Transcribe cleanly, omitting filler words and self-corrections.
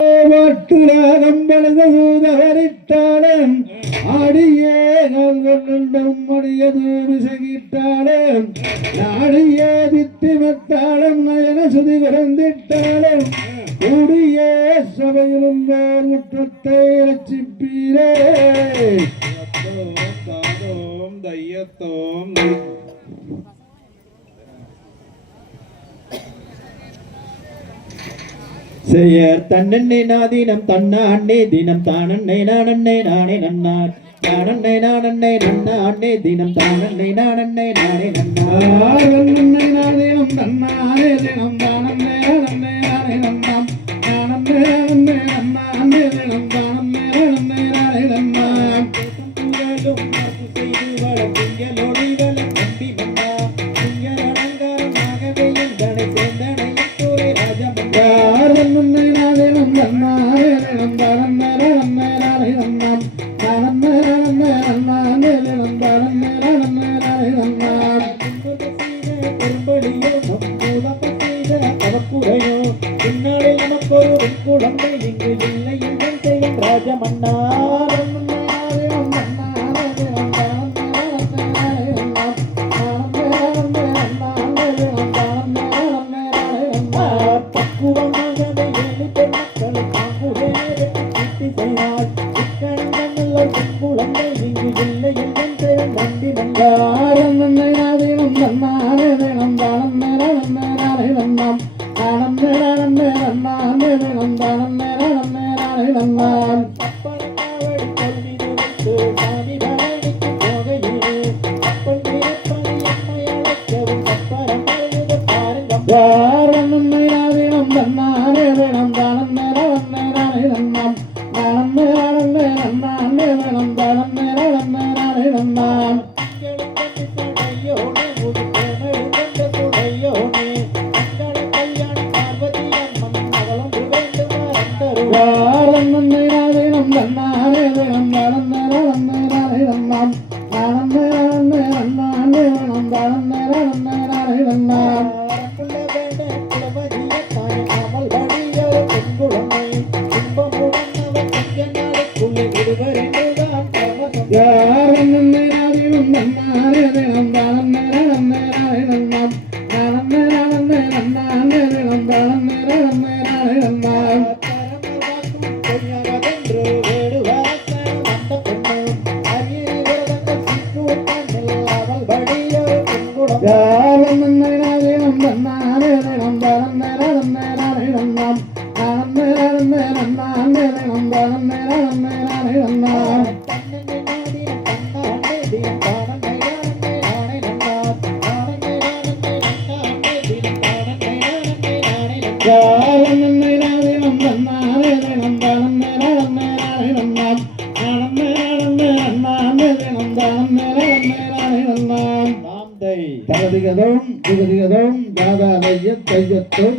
வாட்டுலகம்பழுதூதவரிட்டாளம் ஆடியே நாங்கள் மடியது விசகிட்டாளம் நாடியே தித்திமத்தாளம் நயன சுதி பிறந்திட்டாளம் கூடியே சபையிலுள்ளோர் முற்றத்தை ரட்சிப்பீரே தையத்தோம் செய்ய தன்னெண்ணை நாதீனம் தன்னாண்ணே தினம் தானண்ணை நானண்ணை நானே நன்னார் நானண்ணை நானண்ணை நன்னாண்ணே தினம் தானண்ணை நானண்ணை நானே நன்னார் நன்னண்ணை நாதீனம் தன்னானே தினம் தானண்ணை நானண்ணை நானே நன்னாம் நானண்ணை நானண்ணை நன்னாண்ணே தினம் தானண்ணை நானண்ணை நானே நன்னாம் புகழும் செய்து வள புயலொளி வள நம்பி மன்னா புயல் அலங்காரமாகவே எந்தனை சேர்ந்தனை தூரை ராஜமன்னா குழந்தை இங்கு இல்லை என்றும் செய்யும் ராஜமன்னா குழந்தை இங்கு இல்லை என்றும் செய்யும் நம்பி தகதிகதோம் தாதா தையத்தும்